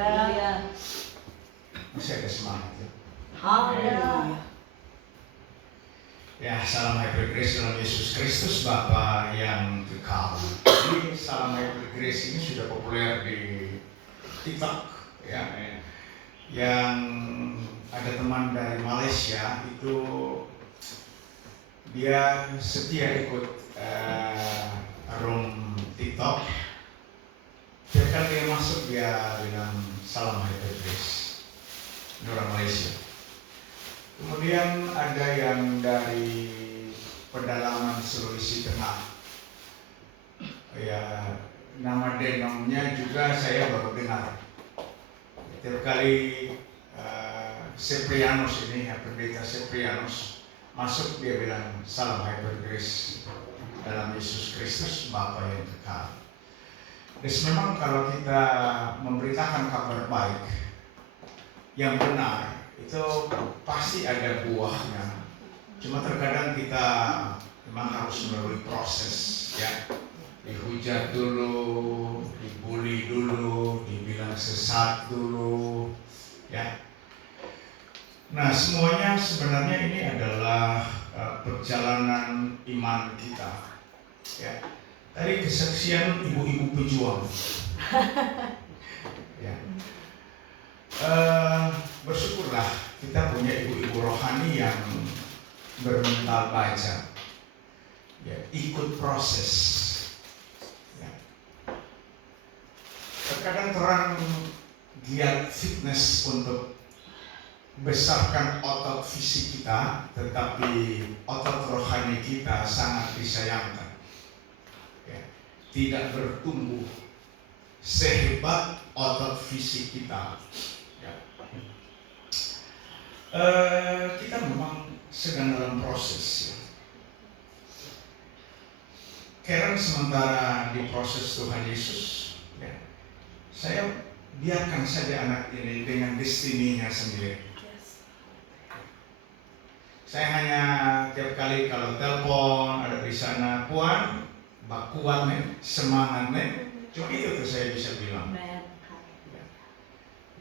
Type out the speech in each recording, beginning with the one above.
Haleluya. Masih ada semangat ya. Haleluya. Ya, salam Hyper Grace dalam Yesus Kristus Bapa yang kekal. Ini salam Hyper Grace ini sudah populer di TikTok ya. Yang ada teman dari Malaysia itu dia setia ikut room TikTok. Setiap kali dia masuk dia bilang salam Hyper Grace. Ini orang Malaysia. Kemudian ada yang dari pedalaman Sulawesi Tengah. Ya, nama denomnya juga saya baru dengar. Setiap kali Seprianos ini, ya, pendeta Seprianos masuk dia bilang salam Hyper Grace dalam Yesus Kristus Bapa yang kekal. Dan memang kalau kita memberitakan kabar baik yang benar itu pasti ada buahnya. Cuma terkadang kita memang harus melalui proses ya. Dihujat dulu, dibully dulu, dibilang sesat dulu ya. Nah, semuanya sebenarnya ini adalah perjalanan iman kita ya. Tadi kesaksian ibu-ibu pejuang ya. Bersyukurlah kita punya ibu-ibu rohani yang bermental baja ya, ikut proses ya. Terkadang orang giat fitness untuk besarkan otot fisik kita, tetapi otot rohani kita sangat disayangkan ya. Tidak bertumbuh sehebat otot fisik kita ya. Kita memang sedang dalam proses ya. Karen sementara di proses Tuhan Yesus ya. Saya biarkan saja anak ini dengan destininya sendiri. Saya hanya tiap kali kalau telepon ada di sana, Puan, bakuan nih, semangat nih. Cuma itu tuh saya bisa bilang.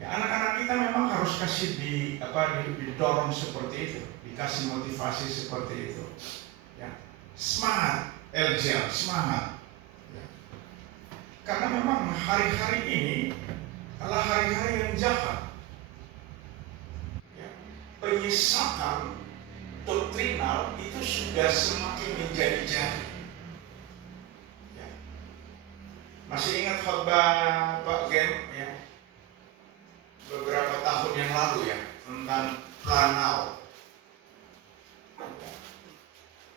Ya, anak-anak kita memang harus kasih didorong seperti itu, dikasih motivasi seperti itu. Ya, semangat, LJ, semangat. Ya. Karena memang hari-hari ini adalah hari-hari yang jahat. Ya. Penyesatan doktrinal itu sudah semakin menjadi-jadi. Ya. Masih ingat khotbah Pak Gen ya? Beberapa tahun yang lalu ya, tentang Pranau.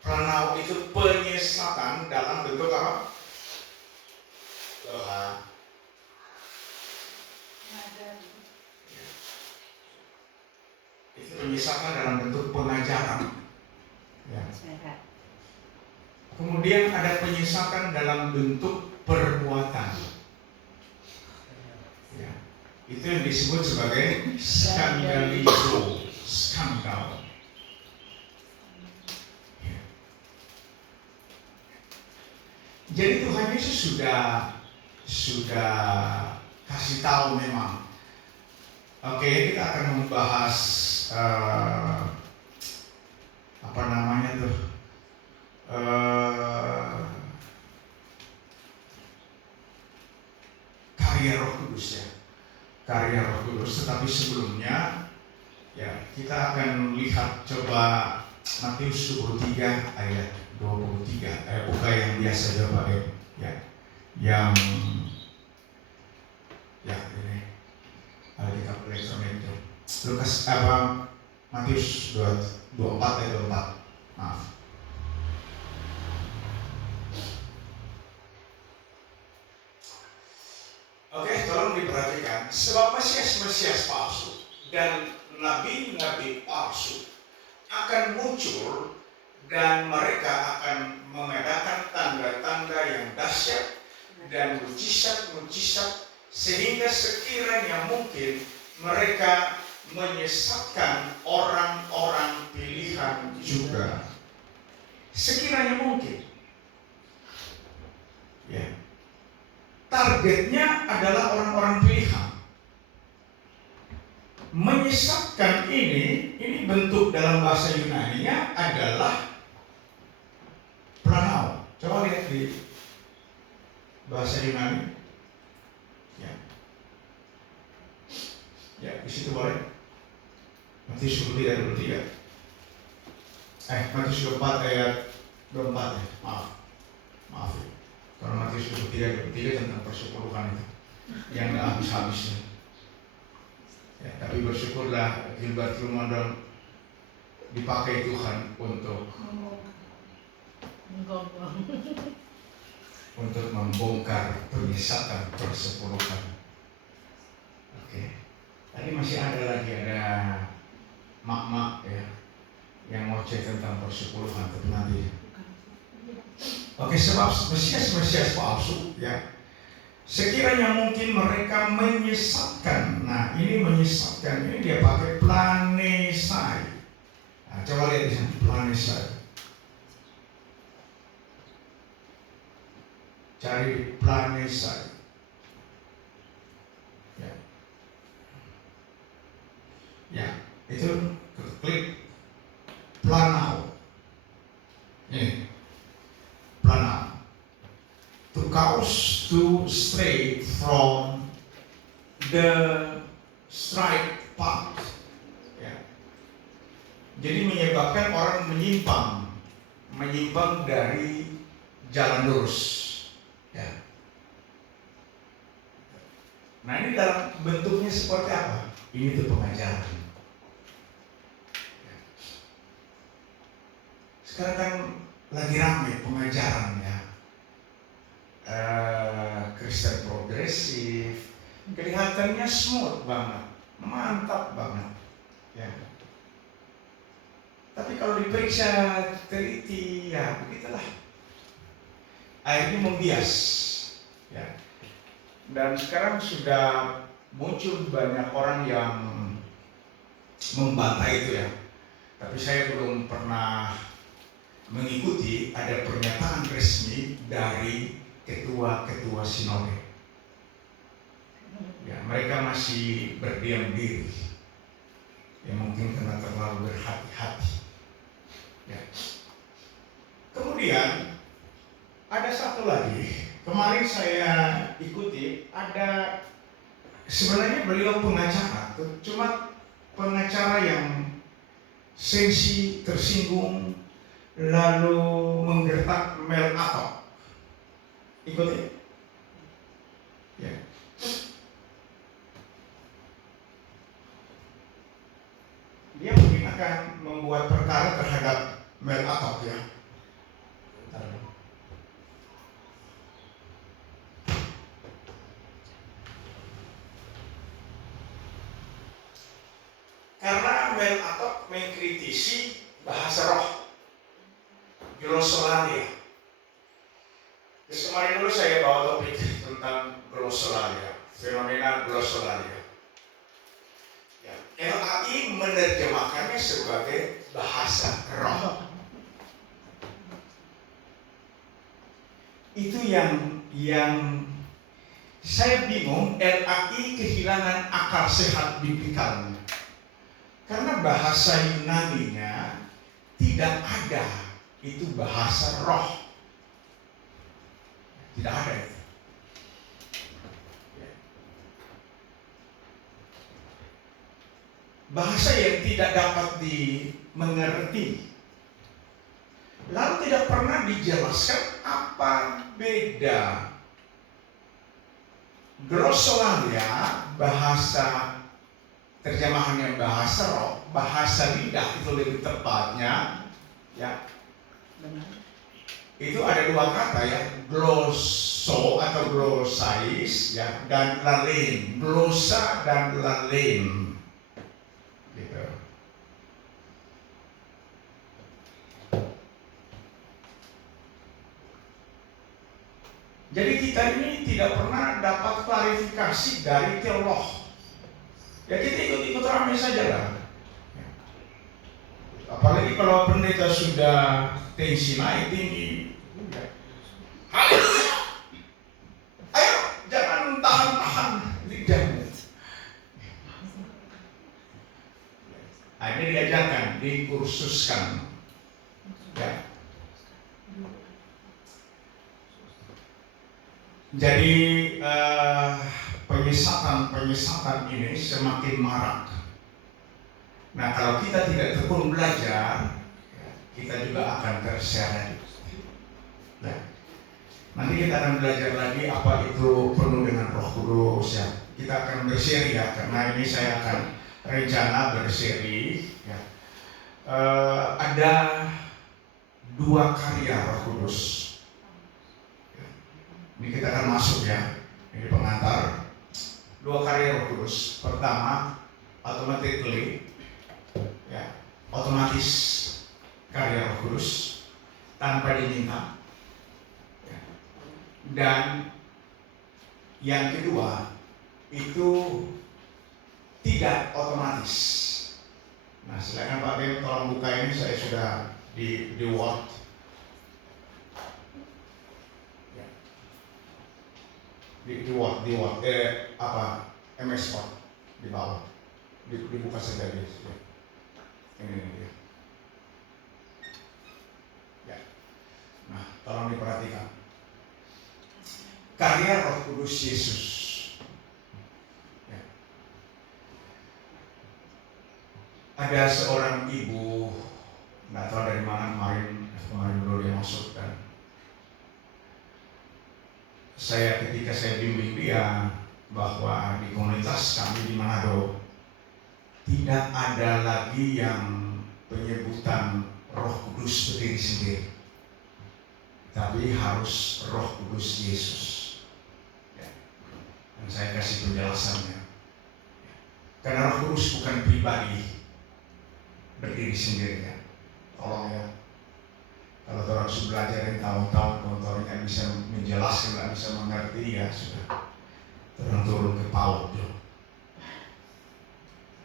Pranau itu penyesatan dalam bentuk apa? Doa. Itu penyesatan dalam bentuk pengajaran. Ya. Kemudian ada penyesatan dalam bentuk perbuatan. Ya. Itu yang disebut sebagai skandalizo, skandal. Ya. Jadi Tuhan Yesus sudah kasih tahu memang. Oke, kita akan membahas karya Roh Kudus ya. Karya Roh Kudus, tetapi sebelumnya ya kita akan lihat coba Matius 23 ayat 23, buka yang biasa coba ya. Yang ya ini Alkitab elektronik itu. Lukas Matius 24 ayat 24. Maaf. Oke, tolong diperhatikan. Sebab Mesias palsu dan nabi-nabi palsu akan muncul dan mereka akan membedakan tanda-tanda yang dahsyat dan mujizat-mujizat sehingga sekiranya mungkin mereka menyesatkan orang-orang pilihan juga. Sekiranya mungkin. Ya. Targetnya adalah orang-orang pilihan. Menyesatkan ini bentuk dalam bahasa Yunani-nya adalah pranao. Coba lihat di bahasa Yunani. Ya, di situ boleh. Matius 23. Matius 24 ayat 24 ya. Maaf ya. Kalau Matius 23 tentang persepuluhan itu yang nggak habis-habisnya. Ya, tapi bersyukurlah Gilbert Lumondon dipakai Tuhan untuk membongkar penyesatan persepuluhan. Oke. Tadi masih ada mak-mak ya yang ngoceh tentang persepuluhan, tapi nanti. Oke, sebab Mesias palsu ya. Sekiranya mungkin mereka menyesatkan. Nah, ini menyesatkan ini dia pakai planesai. Nah, coba lihat di sini planesai. Cari planesai. Ya, itu klik planao. Ini planao. To cause to stray from the straight path. Ya. Jadi menyebabkan orang menyimpang dari jalan lurus. Ya. Nah, ini dalam bentuknya seperti apa? Ini tuh pengajaran. Sekarang kan lagi ramai pengajaran ya. Kristen progresif, kelihatannya smooth banget, mantap banget ya. Tapi kalau diperiksa teliti ya begitulah, akhirnya membias ya. Dan sekarang sudah muncul banyak orang yang membantah itu ya. Tapi saya belum pernah mengikuti ada pernyataan resmi dari ketua-ketua sinode. Ya, mereka masih berdiam diri. Ya, mungkin karena terlalu berhati-hati. Ya. Kemudian ada satu lagi. Kemarin saya ikuti, ada sebenarnya beliau pengacara, cuma pengacara yang sensi tersinggung lalu menggertak Mel Atok. Ikuti. Ya. Dia mungkin akan membuat perkara terhadap Mel Atok ya. Karena Mel Atok mengkritisi bahasa roh, glosolalia. Terus kemarin dulu saya bawa topik tentang glosolalia, fenomena glosolalia. Ya, LAI menerjemahkannya sebagai bahasa roh. Itu yang saya bingung, LAI kehilangan akal sehat biblikalnya. Karena bahasa Yunani-nya tidak ada itu bahasa roh. Tidak ada itu. Bahasa yang tidak dapat dimengerti. Lalu tidak pernah dijelaskan apa beda glosolalia, bahasa terjemahannya bahasa roh, bahasa lidah itu lebih tepatnya ya. Itu ada dua kata ya, glosso atau glossais ya, dan lalin, glossa dan lalin gitu. Jadi kita ini tidak pernah dapat klarifikasi dari teolog. Ya kita ikut-ikut ramai saja lah. Apalagi kalau pendeta sudah tensi naik tinggi. Haleluya. Ayo, jangan tahan-tahan lidahmu. Nah, ini diajarkan, dikursuskan. Ya. Jadi penyesatan ini semakin marak. Nah, kalau kita tidak tekun belajar, kita juga akan terseret. Nah, nanti kita akan belajar lagi apa itu penuh dengan Roh Kudus. Ya. Kita akan berseri ya, karena ini saya akan rencana berseri. Ya. Ada 2 karya Roh Kudus. Ini kita akan masuk ya, ini pengantar. 2 karya Roh Kudus. Pertama, automatically, ya, otomatis karya Roh Kudus tanpa diminta. Ya. Dan yang kedua itu tidak otomatis. Nah, silakan Pak Bem tolong buka ini, saya sudah di Word. Di Word, MS Word di bawah, dibuka saja guys. Ini dia. Ya. Nah, tolong diperhatikan. Karya Roh Kudus Yesus. Ya. Ada seorang ibu, nggak tahu dari mana kemarin baru dia masuk kan. Ketika saya bimbing dia bahwa di komunitas kami di Manado tidak ada lagi yang penyebutan Roh Kudus berdiri sendiri, tapi harus Roh Kudus Yesus. Ya. Dan saya kasih penjelasannya. Karena Roh Kudus bukan pribadi berdiri sendiri ya. Tolong ya. Kalau orang sudah belajar yang tahun-tahun, kalau orang bisa menjelaskan, nggak bisa mengerti, ya sudah. Orang turun ke PAUD.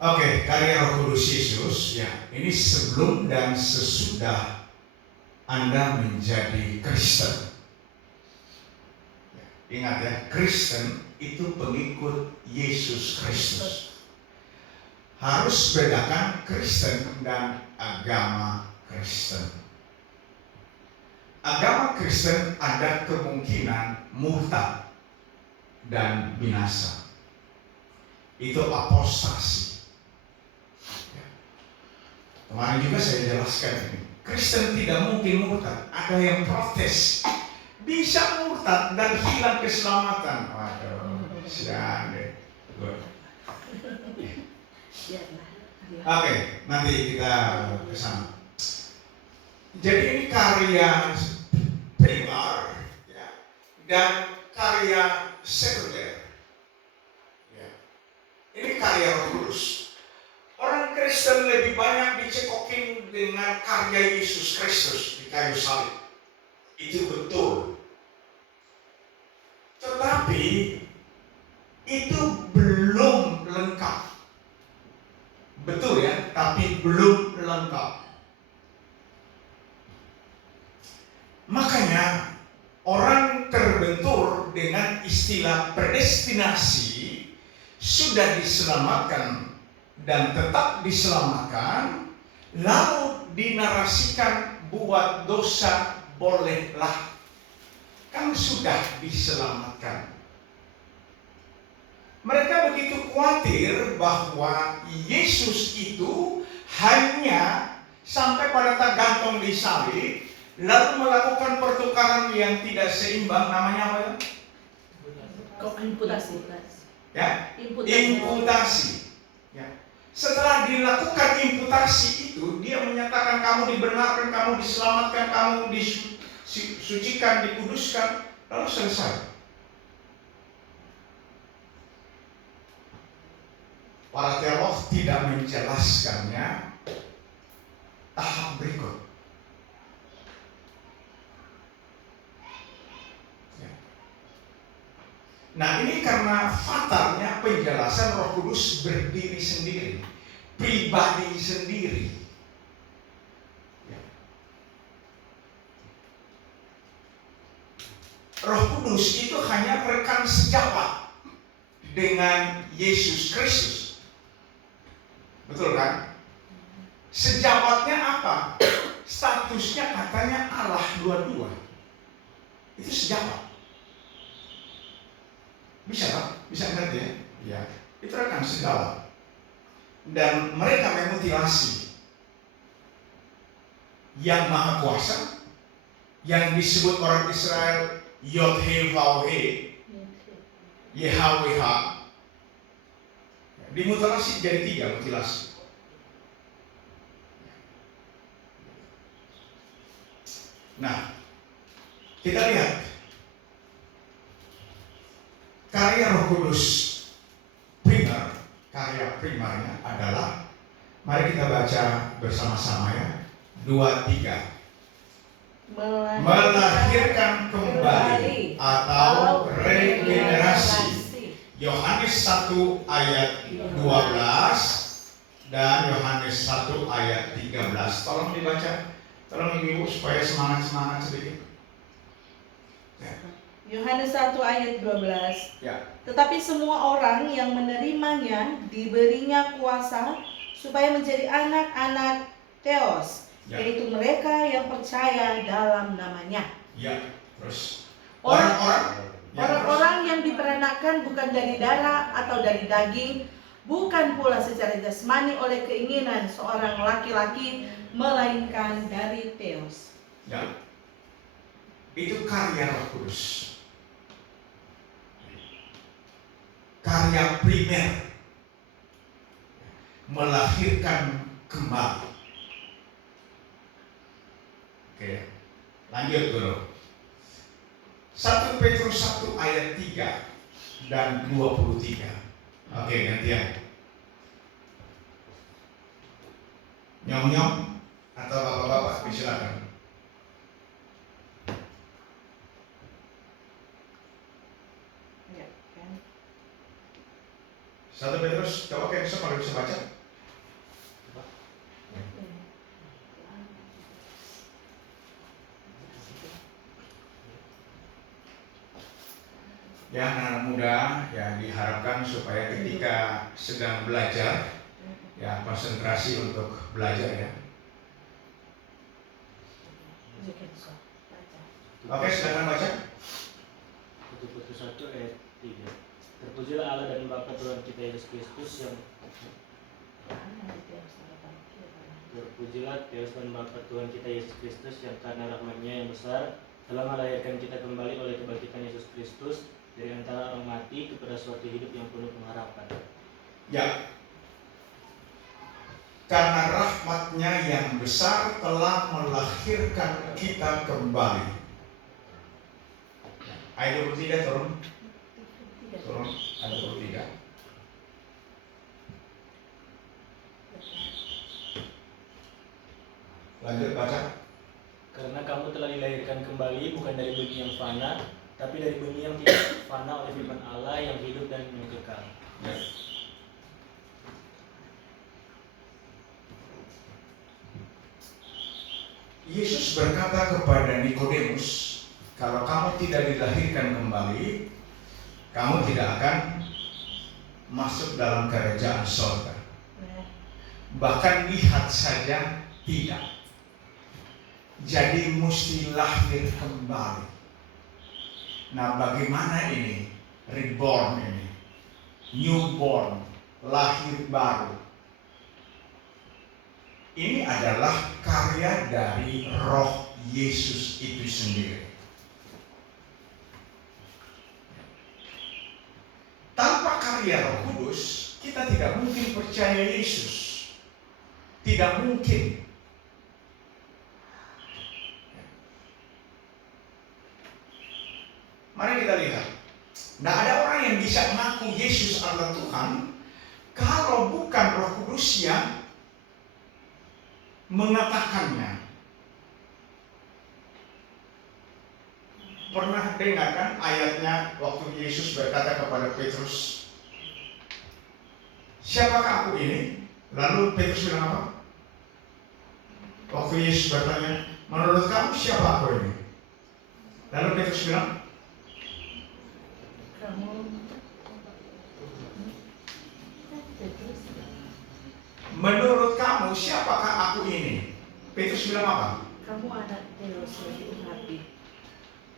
Oke, karya Roh Kudus Yesus, ya, ini sebelum dan sesudah Anda menjadi Kristen. Ya, ingat ya, Kristen itu pengikut Yesus Kristus. Harus bedakan Kristen dan agama Kristen. Agama Kristen ada kemungkinan murtad dan binasa. Itu apostasi. Ya. Kemarin juga saya jelaskan ini. Kristen tidak mungkin murtad. Ada yang protes. Bisa murtad dan hilang keselamatan. Waduh, siang deh. Oke, nanti kita ke sana. Jadi ini karya primer ya, dan karya sekunder. Ya. Ini karya Roh Kudus. Orang Kristen lebih banyak dicekokin dengan karya Yesus Kristus di kayu salib. Itu betul. Tetapi itu belum lengkap. Betul ya, tapi belum lengkap. Makanya orang terbentur dengan istilah predestinasi, sudah diselamatkan dan tetap diselamatkan, lalu dinarasikan buat dosa bolehlah, kan sudah diselamatkan. Mereka begitu khawatir bahwa Yesus itu hanya sampai pada tergantung di salib, lalu melakukan pertukaran yang tidak seimbang, namanya apa ya? Imputasi. Ya, imputasi. Ya. Setelah dilakukan imputasi itu, dia menyatakan kamu dibenarkan, kamu diselamatkan, kamu disucikan, dikuduskan, lalu selesai. Para teolog tidak menjelaskannya tahap berikut. Nah, ini karena fatalnya penjelasan Roh Kudus berdiri sendiri, pribadi sendiri. Ya. Roh Kudus itu hanya rekan sejawat dengan Yesus Kristus. Betul kan? Sejabatnya apa? Statusnya katanya Allah dua-dua. Itu sejabat. Bisa kan? Bisa ngerti ya? Ya. Itu rekan sejabat. Dan mereka memutilasi yang maha kuasa, yang disebut orang Israel Yod-He-Vav-He, YHWH, dimutilasi jadi 3 mutilasi. Nah, kita lihat karya Roh Kudus primer, karya primernya adalah, mari kita baca bersama-sama ya, 2-3. Melahirkan kembali atau regenerasi. Yohanes 1 ayat 12 dan Yohanes 1 ayat 13. Tolong dibaca. Tolong ibu supaya semangat sedikit. Ya. Yohanes 1 ayat 12. Ya. Tetapi semua orang yang menerimanya diberinya kuasa supaya menjadi anak-anak Theos, ya. Yaitu mereka yang percaya dalam namanya. Ya, terus orang-orang yang diperanakan bukan dari darah atau dari daging, bukan pula secara jasmani oleh keinginan seorang laki-laki, melainkan dari Theos. Ya. Itu karya Roh Kudus. Karya primer, melahirkan kembali. Oke, lanjut dulu. 1 Petrus 1 ayat 3 dan 23. Oke, gantian. Nyom-nyom atau bapak-bapak silakan. Ya, kan? 1 Petrus, coba Kenso kalau bisa baca. Ya, anak-anak muda ya diharapkan supaya ketika sedang belajar ya konsentrasi untuk belajar ya. Oke, silakan baca. 1 Petrus 1 ayat 3. Terpujilah Allah dan Bapa Tuhan kita Yesus Kristus yang Terpujilah Theos dan Bapa Tuhan kita Yesus Kristus yang karena rahmat-Nya yang besar telah melahirkan kita kembali oleh kebangkitan Yesus Kristus dari antara orang mati kepada suatu hidup yang penuh pengharapan. Ya, karena rahmat-Nya yang besar telah melahirkan kita kembali. Ayat 23 turun. Ayat 23. Lanjut baca. Karena kamu telah dilahirkan kembali bukan dari bumi yang fana, tapi dari bumi yang tidak fana oleh firman Allah yang hidup dan yang kekal. Ya. Yesus berkata kepada Nikodemus, kalau kamu tidak dilahirkan kembali, kamu tidak akan masuk dalam kerajaan surga. Bahkan lihat saja tidak. Jadi mesti lahir kembali. Nah, bagaimana ini? Reborn ini, newborn, lahir baru. Ini adalah karya dari Roh Yesus itu sendiri. Tanpa karya Roh Kudus, kita tidak mungkin percaya Yesus. Tidak mungkin. Mari kita lihat. Nah, ada orang yang bisa mengaku Yesus adalah Tuhan kalau bukan Roh Kudus yang mengatakannya. Pernah dengar kan ayatnya waktu Yesus berkata kepada Petrus, siapakah aku ini? Lalu Petrus bilang apa? Waktu Yesus bertanya, menurut kamu siapa aku ini? Lalu Petrus bilang, menurut kamu kamu, siapakah aku ini? Petrus bilang apa? Kamu anak Theos yang rapi.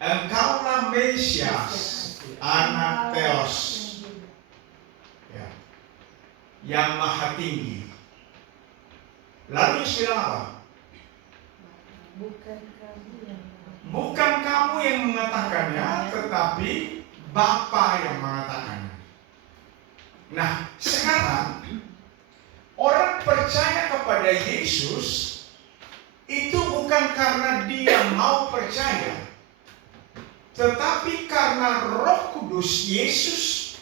Engkaulah Mesias, anak Theos, ya, yang maha tinggi. Lalu Yesus bilang apa? Bukan kamu yang mengatakannya, tetapi Bapa yang mengatakannya. Nah, sekarang orang percaya kepada Yesus itu bukan karena dia mau percaya, tetapi karena Roh Kudus Yesus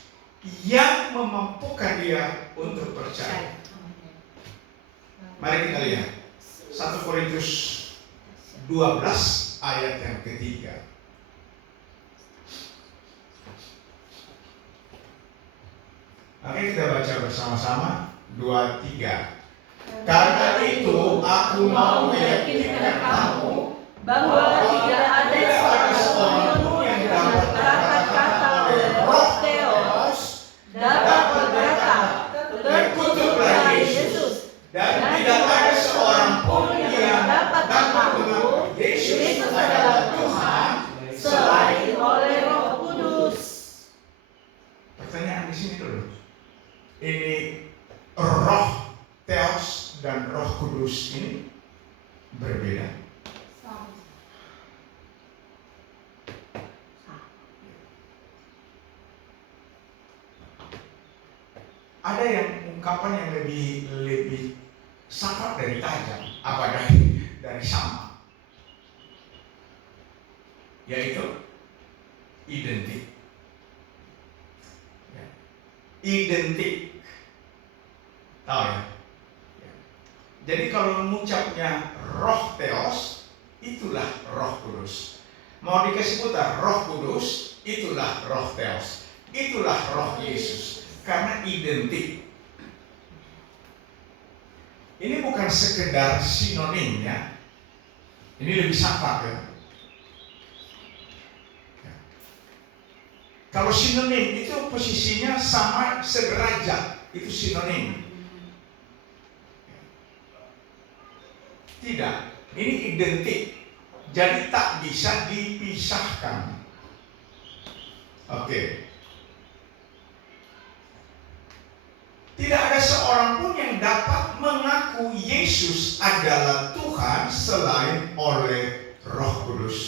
yang memampukan dia untuk percaya. Mari kita lihat 1 Korintus 12 ayat yang ketiga. Oke, kita baca bersama-sama 2, 3. Karena itu aku mau meyakinkan kamu bahwa tidak ada seorang pun yang dapat berkata-kata oleh Roh Theos dapat berkata, terkutuklah Yesus, dan tidak ada seorang pun yang dapat mengaku Yesus adalah Tuhan selain oleh Roh Kudus. Pertanyaan di sini dulu. Ini Roh Theos dan Roh Kudus ini berbeda. Ada yang ungkapan yang lebih sangat dari tajam, apa dari sama, yaitu identik. Ya. Identik, tahu ya? Ya. Jadi kalau mengucapnya Roh Theos, itulah Roh Kudus. Mau dikasih putar, Roh Kudus, itulah Roh Theos, itulah Roh Yesus. Karena identik. Ini bukan sekedar sinonim ya. Ini lebih saklek ya. Kalau sinonim itu posisinya sama, sederajat, itu sinonim. Tidak, ini identik. Jadi tak bisa dipisahkan. Oke. Tidak ada seorang pun yang dapat mengaku Yesus adalah Tuhan selain oleh Roh Kudus.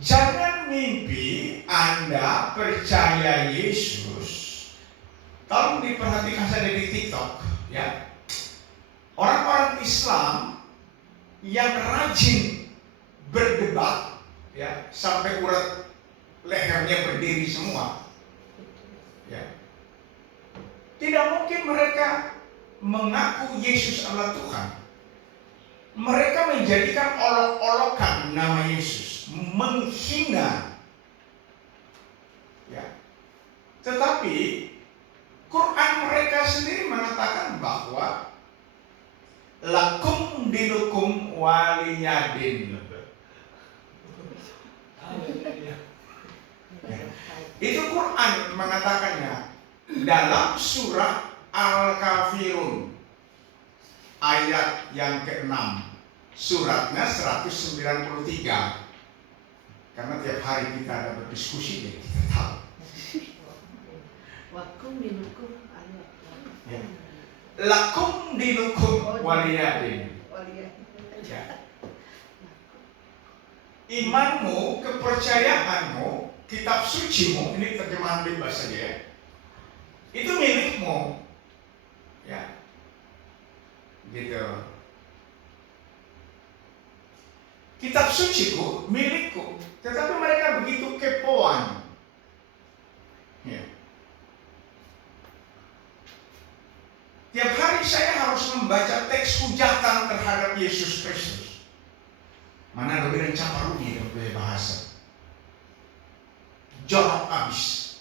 Jangan mimpi Anda percaya Yesus. Tolong diperhatikan saja di TikTok, ya. Orang-orang Islam yang rajin berdebat, ya, sampai urat lehernya berdiri semua. Ya. Tidak mungkin mereka mengaku Yesus adalah Tuhan. Mereka menjadikan olok-olokan nama Yesus, menghina. Ya. Tetapi Quran mereka sendiri mengatakan bahwa lakum dinukum waliyadin. Ya. Itu Quran mengatakannya dalam surah Al-Kafirun ayat yang ke-6, suratnya 193. Karena tiap hari kita ada berdiskusi, jadi kita tahu. Wakum dinukum ayat. Ya. Lakum dinukum waliyadin. Ya. Imanmu, kepercayaanmu, kitab sucimu, ini terjemahan bebas saja ya, itu milikmu, ya, gitu. Kitab suciku milikku, tetapi mereka begitu kepoan, ya. Tiap hari saya harus membaca teks hujatan terhadap Yesus Kristus. Mana lebih dan caparuni dalam bahasa. Jorok abis.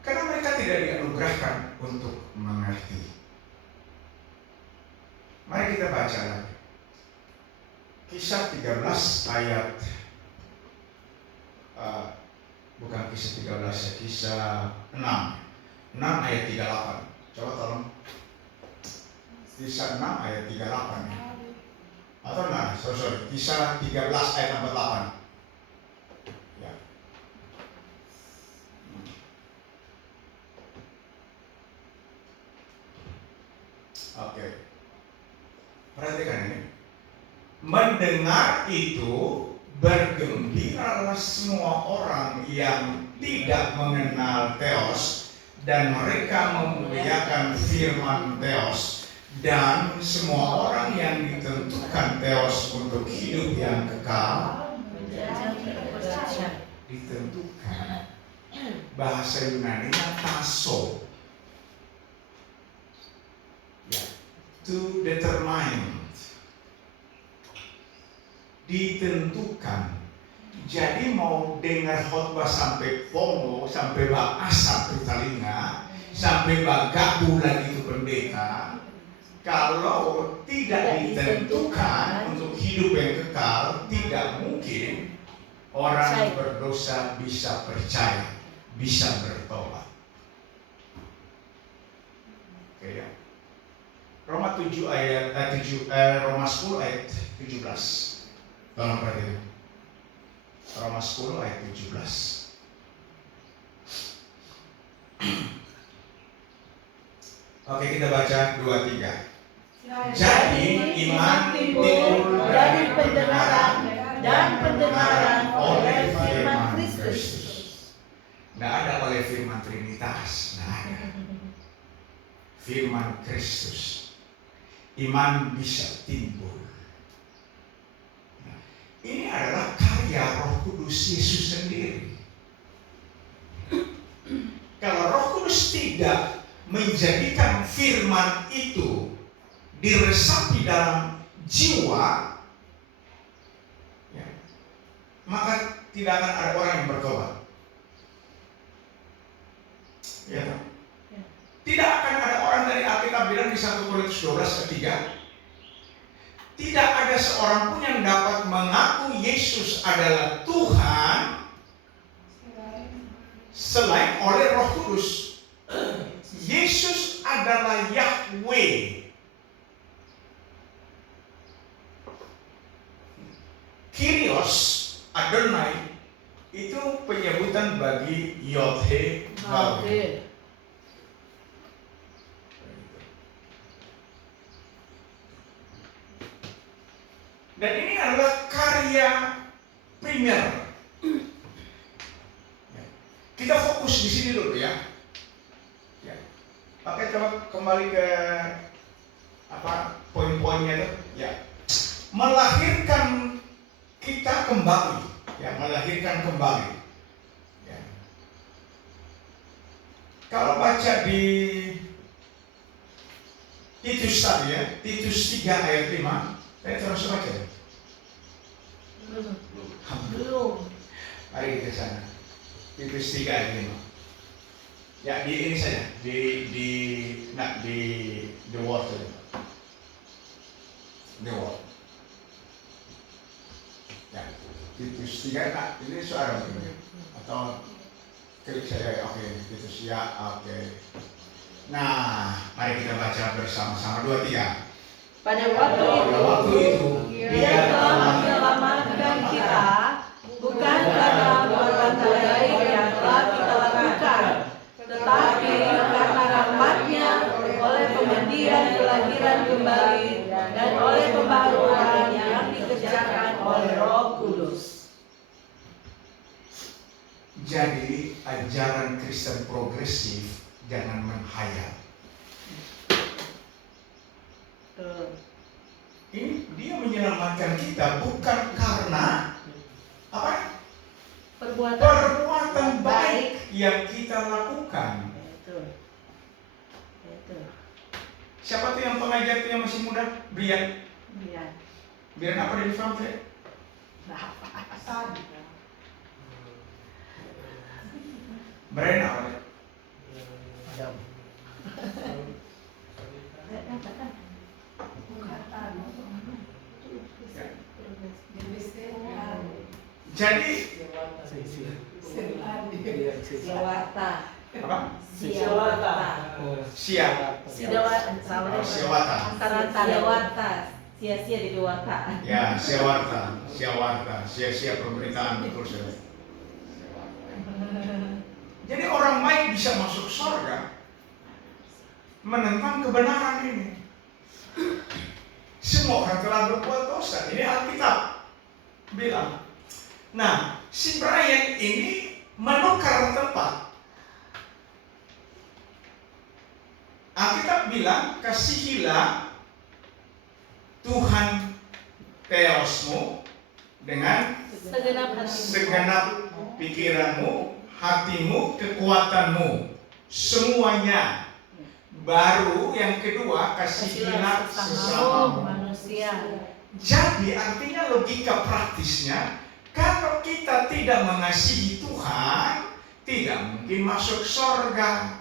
Karena mereka tidak dianugerahkan untuk mengerti. Mari kita baca lagi. Kisah 13 ayat bukan kisah 13 ya, kisah 6 ayat 38. Coba tolong. Kisah 6 ayat 38 ya. Atau enggak, sorry, kisah 13 ayat 48. Ya. Oke. Perhatikan ini. Mendengar itu bergembiralah semua orang yang tidak mengenal Theos, dan mereka memuliakan firman Theos, dan semua orang yang ditentukan Theos untuk hidup yang kekal ditentukan. Bahasa Yunani-nya taso, ya, to determine, ditentukan. Jadi mau dengar khotbah sampai pongo, sampai bak asap di telinga, sampai bak gabu lagi ke pendeta, kalau tidak ditentukan untuk hidup yang kekal, tidak mungkin orang berdosa bisa percaya, bisa bertobat. Oke ya. Roma 10 ayat 17. Tolong perhatikan. Roma 10 ayat 17. Oke, kita baca 2-3. Jadi iman timbul dari pendengaran, dan pendengaran oleh firman Kristus. Tidak ada oleh firman Trinitas, tidak ada. Firman Kristus. Iman bisa timbul. Ini adalah karya Roh Kudus Yesus sendiri. Kalau Roh Kudus tidak menjadikan firman itu diresapi dalam jiwa, ya, maka tidak akan ada orang yang bertobat. Ya. Tidak akan ada orang dari Alkitab bilang di 1 Korintus 12:3. Tidak ada seorang pun yang dapat mengaku Yesus adalah Tuhan selain oleh Roh Kudus. Yesus adalah Yahweh. Kyrios, Adonai, itu penyebutan bagi Yod-He Vav-He. Dan ini adalah karya primer. Kita fokus di sini dulu ya. Oke, coba kembali ke poin-poinnya itu. Ya, melahirkan kita kembali. Ya, melahirkan kembali. Ya. Kalau baca di Titus tadi ya, Titus 3 ayat 5. Saya terus baca. Belum. Mari kita sana. Titus 3 ayat 5. Ya, di ini saja, di the word saja. The word. Ya, Titus 3, nah, ini suara mungkin atau klik saya, oke, Titus ya, oke. Nah, mari kita baca bersama-sama 2-3. Pada waktu itu, Dia telah menyelamatkan kita, bukan karena perbuatan baik yang telah kita lakukan, tetapi karena rahmat-Nya, oleh pemberian kelahiran kembali dan oleh pembaharuan yang dikerjakan oleh Roh Kudus. Jadi ajaran Kristen progresif jangan menghayal. Ini dia menyelamatkan kita bukan karena apa? Perbuatan baik yang kita lakukan. Siapa tuh yang pengajar tuh yang masih muda? Brian apa dari Framte? Brian apa? Jadi Siawata. Apa? Siawata. Siap. Siawata. Siawata. Sia-sia di dewata. Ya, siawarta. Sia-sia pemerintahan, betul saudara. Jadi orang baik bisa masuk surga menentang kebenaran ini. Semua orang telah berbuat dosa. Ini Alkitab bilang. Nah, si Brian ini menukar tempat. Alkitab bilang, kasihilah Tuhan Theosmu dengan segenap pikiranmu, hatimu, kekuatanmu, semuanya. Baru yang kedua, kasihilah sesamamu manusia. Jadi artinya logika praktisnya, kalau kita tidak mengasihi Tuhan, tidak mungkin masuk surga.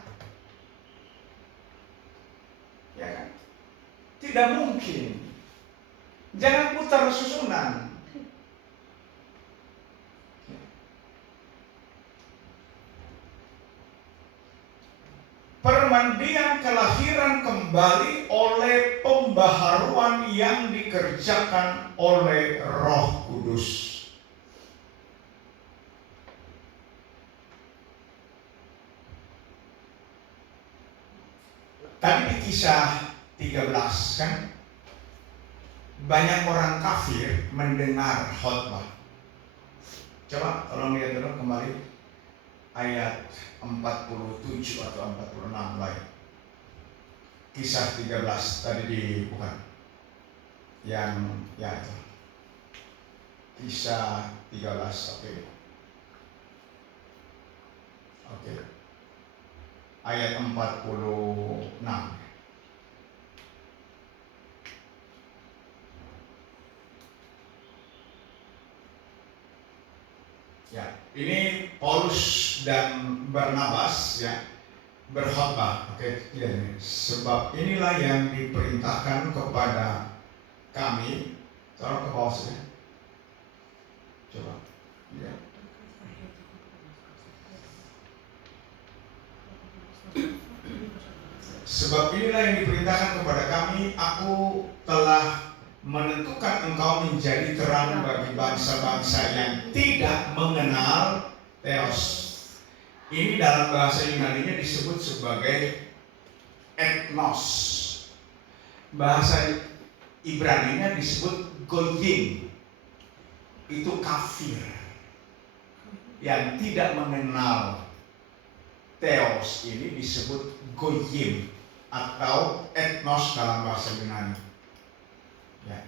Ya kan? Tidak mungkin. Jangan putar susunan. Permandian kelahiran kembali oleh pembaharuan yang dikerjakan oleh Roh Kudus. Tadi di Kisah 13 kan, banyak orang kafir mendengar khotbah. Coba tolong lihat dulu kembali ayat 47 atau 46 baik. Kisah 13 tadi bukan yang ya itu. Kisah 13, oke. Ayat 46. Ya, ini Paulus dan Barnabas ya berkhotbah. Oke, ya, sebab inilah yang diperintahkan kepada kami. Taruh ke bawah saja. Coba. Ya. Sebab inilah yang diperintahkan kepada kami, aku telah menentukan engkau menjadi terang bagi bangsa-bangsa yang tidak mengenal Theos. Ini dalam bahasa Yunani-nya disebut sebagai ethnos. Bahasa Ibrani-nya disebut goyim. Itu kafir yang tidak mengenal Theos, ini disebut goyim atau ethnos dalam bahasa Yunani. Ya.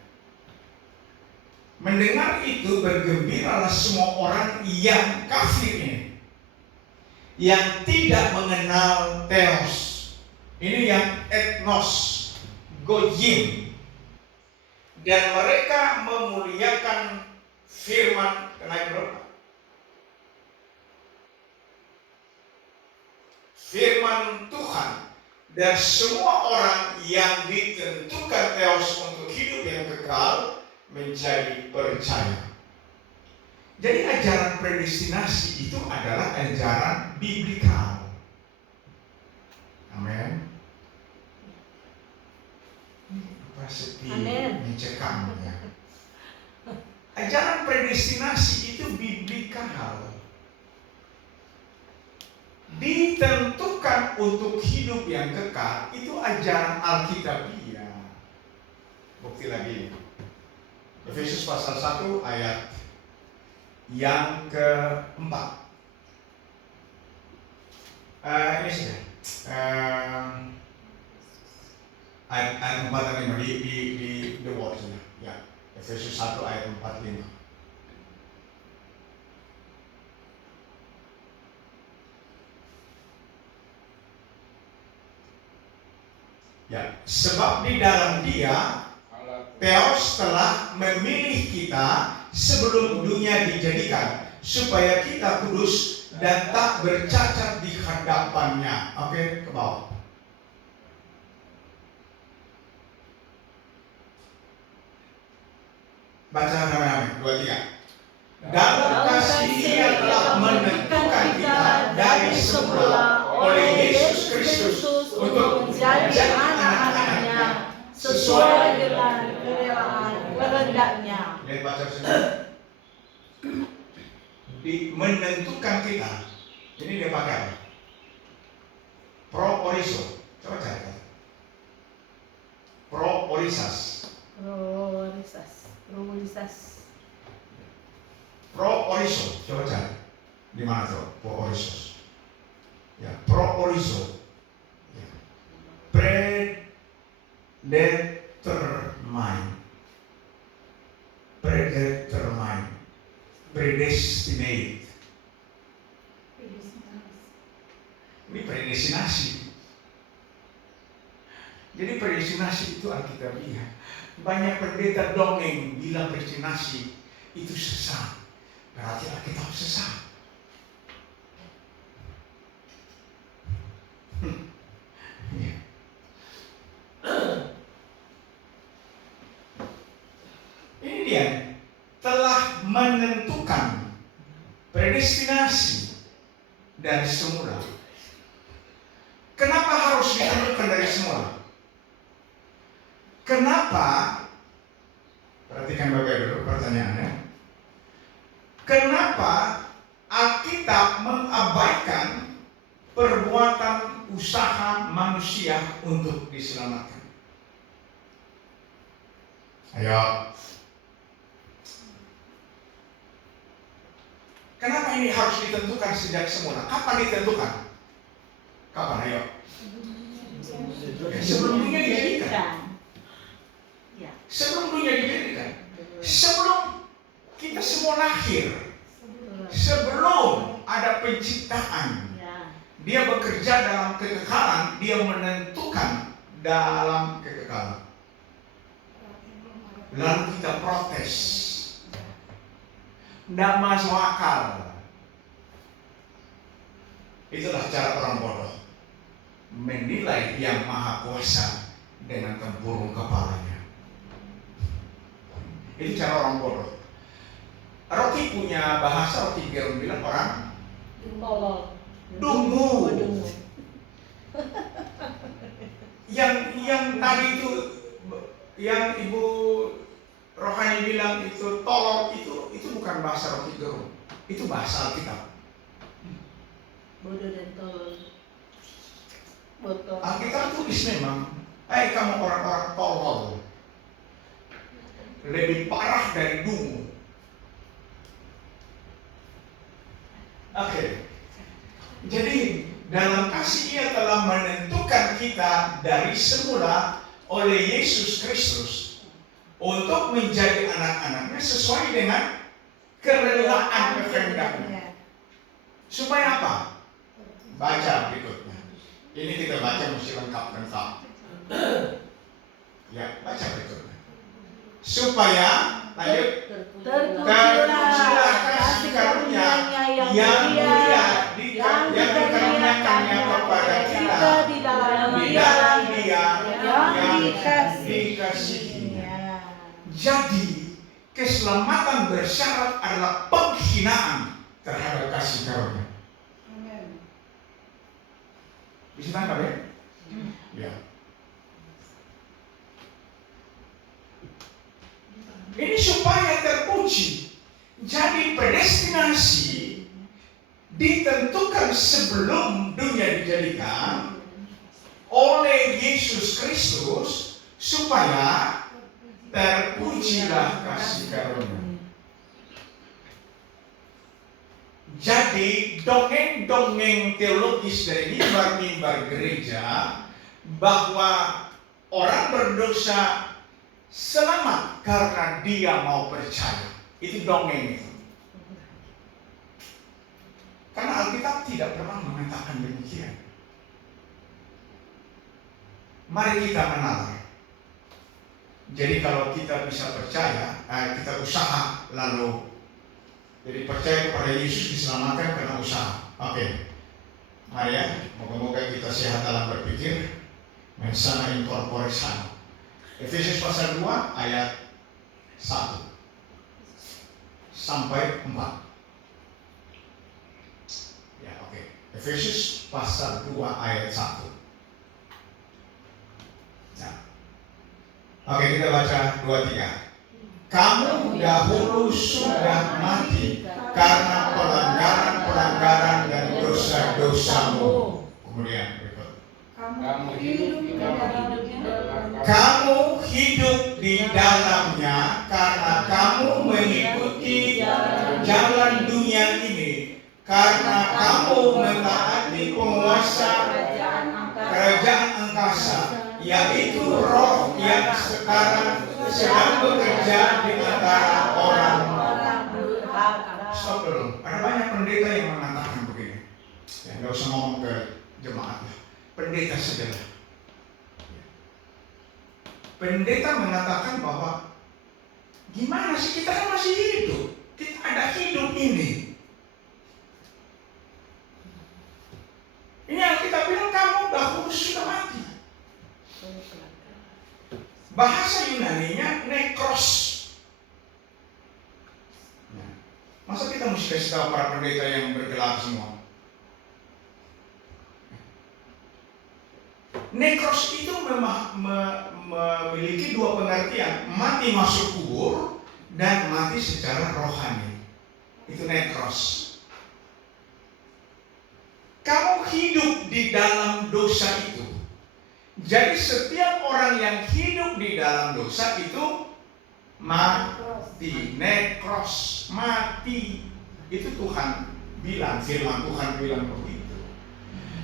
Mendengar itu bergembiralah semua orang yang kafir ini, yang tidak mengenal Theos. Ini yang ethnos, goyim, dan mereka memuliakan firman firman Tuhan, dan semua orang yang ditentukan Theos untuk hidup yang kekal menjadi percaya. Jadi ajaran predestinasi itu adalah ajaran biblikal. Amin. Apa sepi mencekam ya. Ajaran predestinasi itu biblikal. Ditentukan untuk hidup yang kekal, itu ajaran Alkitabiah. Bukti lagi, Efesus pasal 1 ayat yang keempat. Ini saja. Ayat 4 dan 5 di The Word saja. Ya, Efesus 1 ayat 4-5. Ya, sebab di dalam Dia Theos telah memilih kita sebelum dunia dijadikan, supaya kita kudus dan tak bercacat di hadapannya. Oke, ke bawah. Baca rame-rame, 2, 3. Dalam kasih Ia telah menentukan kita dari semula oleh Yesus Kristus untuk menjadi anak-anaknya sesuai dengan kerelaan kehendaknya. Lihat baca sini. Menentukan kita. Ini dia pakai apa? Pro orizo. Coba cari. Pro orisas. Pro orizo, coba cari. Di mana tuh? Pro orizo. Ya, pro orizo. Ya. Predetermine. Predestinate. Ini predestinasi. Jadi predestinasi itu alkitabiah. Banyak pendeta dongeng bilang predestinasi itu sesat. Berarti Alkitab sesat. Ya. Ini dia telah menentukan predestinasi dari semula. Kenapa harus ditentukan dari semula? Kenapa? Perhatikan Bapak dulu pertanyaannya. Kenapa Alkitab mengabaikan perbuatan usaha manusia untuk diselamatkan? Ayo. Kenapa ini harus ditentukan sejak semula? Kapan ditentukan? Kapan? Ayo. Sebelum dunia dijadikan. Sebelum dunia dijadikan. Sebelum kita semua lahir. Sebelum ada penciptaan. Dia bekerja dalam kekekalan. Dia menentukan dalam kekekalan. Lalu kita protes. Tidak masuk akal. Itulah cara orang bodoh menilai Yang Maha Kuasa dengan tempurung kepalanya. Itu cara orang bodoh. Rocky punya bahasa, Rocky Gerung bilang orang dungu. Yang tadi itu, yang Ibu Rohani bilang itu tolol, itu bukan bahasa Rocky Gerung. Itu bahasa Alkitab. Bodoh dan tolol. Alkitab tulis memang, kamu orang-orang tolol, lebih parah dari dungu. Oke. Jadi dalam kasih Ia telah menentukan kita dari semula oleh Yesus Kristus untuk menjadi anak-anaknya sesuai dengan kerelaan kehendaknya. Supaya apa? Baca berikutnya. Ini kita baca mesti lengkap-lengkap. Ya, baca berikutnya. Supaya, lanjut, terpujilah kasih karunia yang mulia yang dikaruniakannya kepada kita di dalam Dia yang dikasihinya. Jadi, keselamatan bersyarat adalah penghinaan terhadap kasih karunia. Bisa tangkap ya? Ya. Ini supaya terpuji. Jadi predestinasi ditentukan sebelum dunia dijadikan oleh Yesus Kristus supaya terpujilah kasih karunia. Jadi dongeng-dongeng teologis dari mimbar-mimbar gereja bahwa orang berdosa selamat karena dia mau percaya, itu dongeng itu. Karena Alkitab tidak pernah mengatakan demikian. Mari kita menalar. Jadi kalau kita bisa percaya, kita usaha lalu. Jadi percaya kepada Yesus diselamatkan karena usaha. Oke. Mari ya, moga-moga kita sehat dalam berpikir. Mensana in corpore sano. Efesus pasal 2 ayat 1. sampai 4. Ya, oke. Efesus pasal 2 ayat 1. Nah. Oke, kita baca 2-3. Kamu dahulu sudah mati karena pelanggaran-pelanggaran dan dosa-dosamu. Kemudian berikut. Kamu hidup di dalamnya karena kamu mengikuti jalan dunia ini, karena kamu mentaati penguasa kerajaan angkasa, yaitu roh yang sekarang sedang bekerja di antara orang. Stop dulu. Ada banyak pendeta yang mengatakan begini. Ya, nggak usah ngomong ke jemaat. Pendeta saja. Pendeta mengatakan bahwa gimana sih, kita kan masih hidup, kita ada hidup ini. Ini yang kita bilang, kamu dahulu sudah mati. Bahasa Yunaninya nekros. Masa kita mesti kasih tahu para pendeta yang bergelar semua? Nekros itu memiliki dua pengertian, mati masuk kubur dan mati secara rohani. Itu nekros. Kamu hidup di dalam dosa itu. Jadi setiap orang yang hidup di dalam dosa itu mati, nekros, mati. Itu Tuhan bilang, firman Tuhan bilang begitu.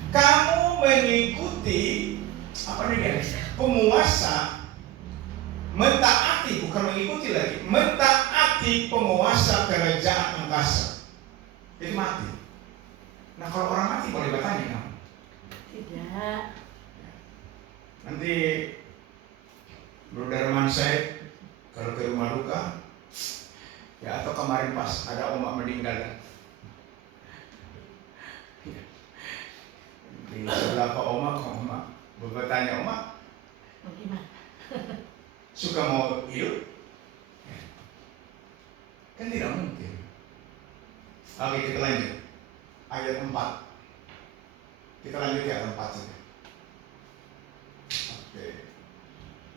Kamu mengikuti penguasa, mentaati, bukan mengikuti lagi, mentaati penguasa kerajaan angkasa. Itu mati. Nah, kalau orang mati boleh bertanya kamu? Tidak. Nanti Brother saya kalau ke rumah duka, ya atau kemarin pas ada omak meninggal, di sebelah Pak Omak, bertanya, Omak, suka mau hidup? Kan tidak mungkin. Oke, kita lanjut. Ayat 4. Kita lanjut ke ayat 4 saja. Oke.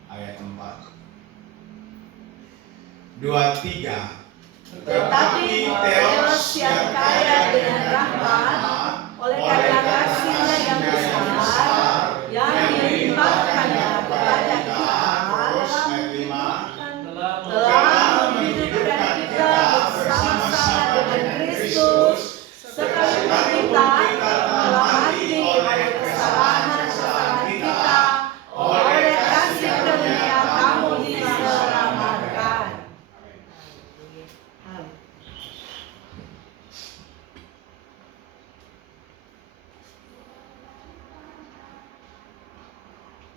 Ayat 4. 2-3. Tetapi Theos yang kaya dengan rahmat, oleh karena kasihnya yang besar, yang dilimpahkannya kepada kita, telah menghidupkan kita bersama-sama dengan Kristus, sekalipun kita telah mati oleh kesalahan-kesalahan kita, oleh kasih karunia kamu diselamatkan.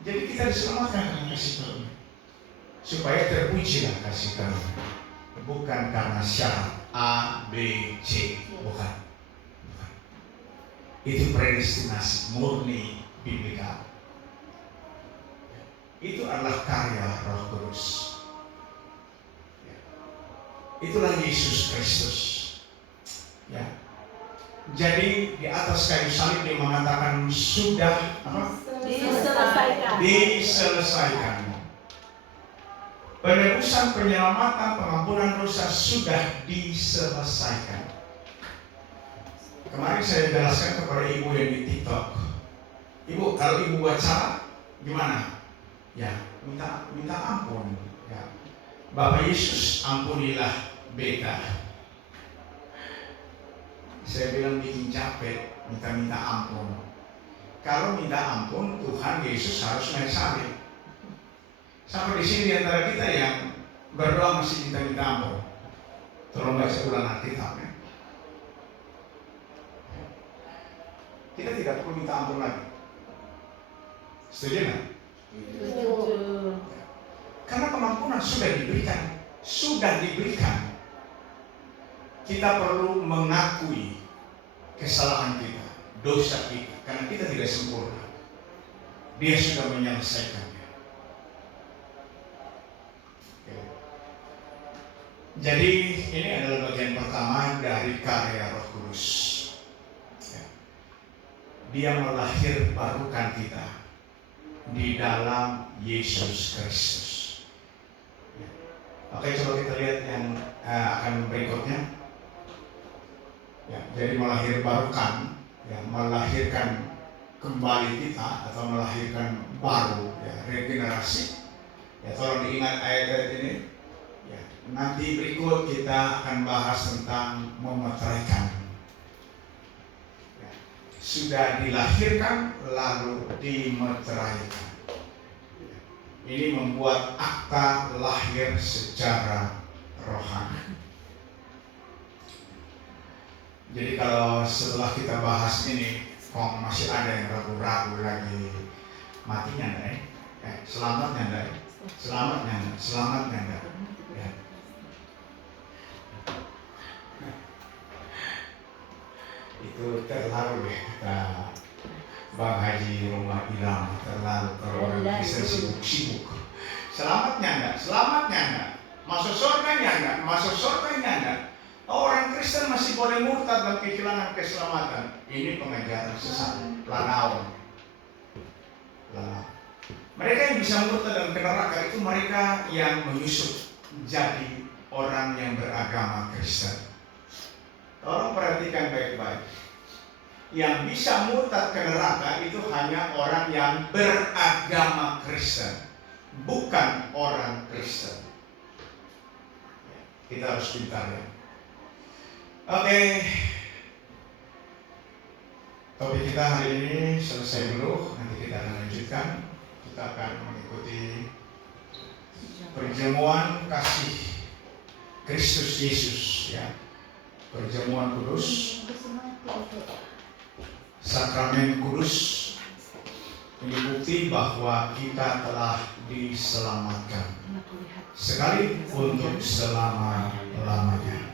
Jadi kita diselamatkan dengan kasih karunia, supaya terpujilah kasih karunia, bukan karena syarat A, B, C, bukan. Itu predestinasi murni biblikal. Itu adalah karya Roh Kudus. Itulah Yesus Kristus. Ya. Jadi di atas kayu salib dia mengatakan sudah diselesaikan. Penebusan, penyelamatan, pengampunan dosa sudah diselesaikan. Kemarin saya jelaskan kepada ibu yang di TikTok. Ibu, kalau ibu buat salah, gimana? Ya, minta ampun. Ya. Bapak Yesus, ampunilah beta. Saya bilang bikin capek, minta ampun. Kalau minta ampun, Tuhan Yesus harus naik salib. Sampai di sini antara kita yang berdoa masih minta ampun. Tolong baca ulang Alkitabnya. Kita tidak perlu minta ampun lagi. Setuju nggak? Karena pengampunan sudah diberikan. Kita perlu mengakui kesalahan kita, dosa kita, karena kita tidak sempurna. Dia sudah menyelesaikannya. Jadi ini adalah bagian pertama dari karya Roh Kudus. Ya. Dia melahirbarukan kita di dalam Yesus Kristus. Ya. Oke, coba kita lihat yang akan berikutnya. Ya, jadi melahirbarukan, ya, melahirkan kembali kita atau melahirkan baru, ya, regenerasi. Ya, tolong diingat ayat-ayat ini. Ya, nanti berikut kita akan bahas tentang memeteraikan. Ya, sudah dilahirkan lalu dimeteraikan. Ya, ini membuat akta lahir secara rohani. Jadi kalau setelah kita bahas ini, kok masih ada yang ragu-ragu lagi, matinya enggak ya? Selamatnya enggak ya? Selamatnya enggak. Ya. Itu terlalu ya, kata Bang Haji Rumah Ilham, terlalu kalau orang Kristen sibuk-sibuk. Selamatnya enggak? Selamatnya enggak? Masuk surganya enggak? Masuk surganya enggak? Orang Kristen masih boleh murtad dan kehilangan keselamatan. Ini pengajaran sesat, lanau. Mereka yang bisa murtad dan ke neraka itu mereka yang menyusup jadi orang yang beragama Kristen. Tolong perhatikan baik-baik. Yang bisa murtad ke neraka itu hanya orang yang beragama Kristen, bukan orang Kristen. Kita harus pintar ya. Oke. Topik kita hari ini selesai dulu. Nanti kita akan lanjutkan. Kita akan mengikuti perjamuan kasih Kristus Yesus, ya. Perjamuan kudus, sakramen kudus, ini bukti bahwa kita telah diselamatkan sekali untuk selama-lamanya.